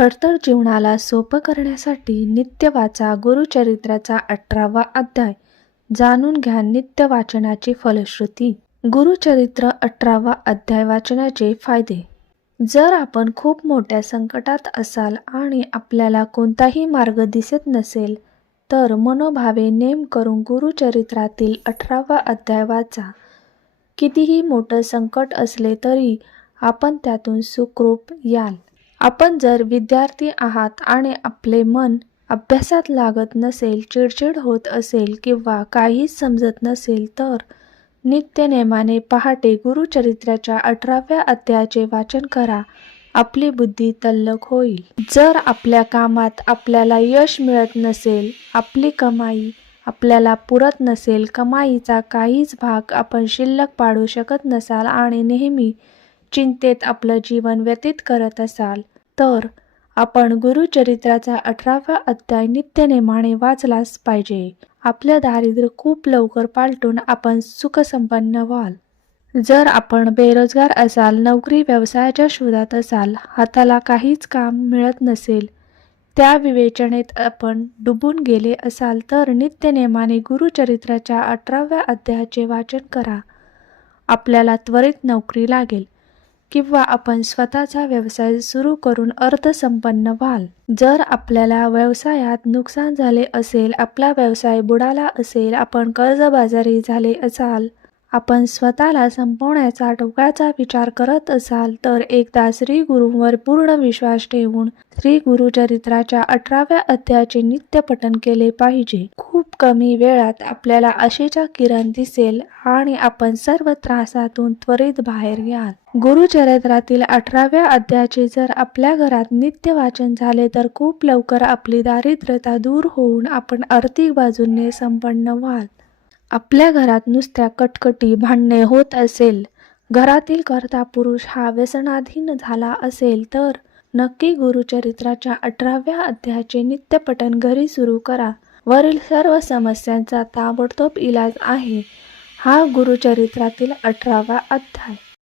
खडतर जीवनाला सोपं करण्यासाठी नित्य वाचा गुरुचरित्राचा अठरावा अध्याय. जाणून घ्या नित्य वाचनाची फलश्रुती. गुरुचरित्र अठरावा अध्याय वाचनाचे फायदे. जर आपण खूप मोठ्या संकटात असाल आणि आपल्याला कोणताही मार्ग दिसत नसेल तर मनोभावे नेम करून गुरुचरित्रातील अठरावा अध्याय वाचा. कितीही मोठं संकट असले तरी आपण त्यातून सुखरूप याल. आपण जर विद्यार्थी आहात आणि आपले मन अभ्यासात लागत नसेल चिडचिड होत असेल किंवा काहीच समजत नसेल तर नित्यनेमाने पहाटे गुरुचरित्राच्या अठराव्या अध्यायाचे वाचन करा. आपली बुद्धी तल्लख होईल. जर आपल्या कामात आपल्याला यश मिळत नसेल आपली कमाई आपल्याला पुरत नसेल कमाईचा काहीच भाग आपण शिल्लक पाडू शकत नसाल आणि नेहमी चिंतेत आपलं जीवन व्यतीत करत असाल तर आपण गुरुचरित्राचा अठरावा अध्याय नित्यनेमाने वाचलाच पाहिजे. आपलं दारिद्र्य खूप लवकर पालटून आपण सुखसंपन्न व्हाल. जर आपण बेरोजगार असाल नोकरी व्यवसायाच्या शोधात असाल हाताला काहीच काम मिळत नसेल त्या विवेचनेत आपण डुबून गेले असाल तर नित्यनेमाने गुरुचरित्राच्या अठराव्या अध्यायाचे वाचन करा. आपल्याला त्वरित नोकरी लागेल. किंवा आपण स्वतःचा व्यवसाय सुरू करून अर्थसंपन्न व्हाल. जर आपल्याला व्यवसायात नुकसान झाले असेल आपला व्यवसाय बुडाला असेल आपण कर्जबाजारी झाले असाल आपण स्वतःला संपवण्याचा टोकाचा विचार करत असाल तर एकदा श्री गुरूंवर पूर्ण विश्वास ठेवून श्री गुरुचरित्राच्या अठराव्या अध्यायाचे नित्य पठन केले पाहिजे. खूप कमी वेळात आपल्याला आशेचा किरण दिसेल आणि आपण सर्व त्रासातून त्वरित बाहेर याल. गुरुचरित्रातील अठराव्या अध्यायाचे जर आपल्या घरात नित्य वाचन झाले तर खूप लवकर आपली दारिद्र्यता दूर होऊन आपण आर्थिक बाजूने संपन्न व्हाल. आपल्या घरात नुसत्या कटकटी भांडणे होत असेल घरातील कर्ता पुरुष हा व्यसनाधीन झाला असेल तर नक्की गुरुचरित्राच्या अठराव्या अध्यायाचे नित्यपठन घरी सुरू करा. वरील सर्व समस्यांचा ताबडतोब इलाज आहे. हा गुरुचरित्रातील अठरावा अध्याय.